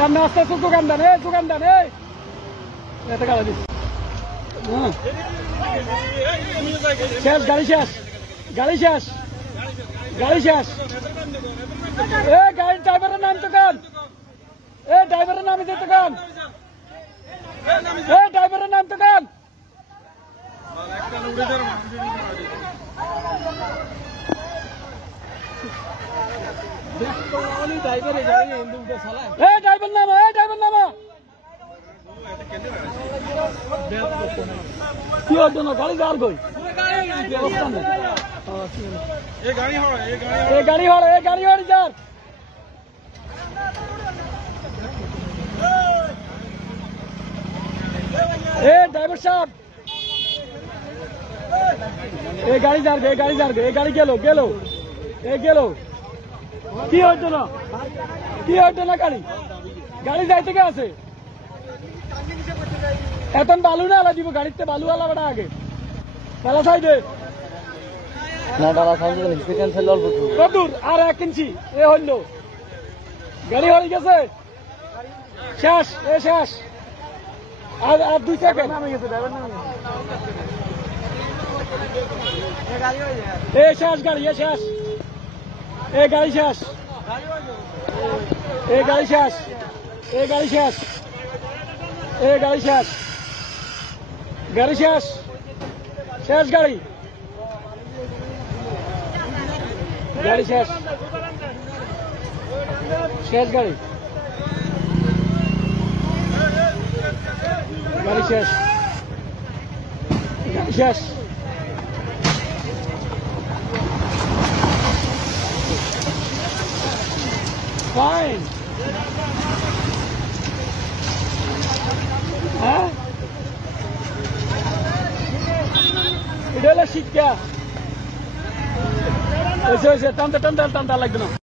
আপনি আস্তে আস্তে দোকান দেন এত গাড়ি দিস শেষ গাড়ি শেষ গাড়ির ড্রাইভারের নাম দোকান ড্রাইভারের নামে যে দোকান ড্রাইভারের নাম দোকান ড্রাইভার নামা কি হতো না গাড়ি যার কই গাড়ি হড় যার ড্রাইভার সাহেব গাড়ি যার গাড়ি গেল কি হইতো না গাড়ি যাই থেকে আছে এখন বালু না আলা দিব গাড়িতে বালু আলা বেড়া আগে ডালা সাইডে না ডালা সাইডে ক্যান্সেল অল্প কদূর আর 1 ইঞ্চি হইল গাড়ি হয়ে গেছে শেষ আর 2 সেকেন্ড নামে গেছে ড্রাইভার নামে শেষ গাড়ি শেষ গাড়ি শেষ গাড়ি শেষ শেষ গাড়ি শেষ Fine. Huh? Ito lang shit ka. Tanda like no.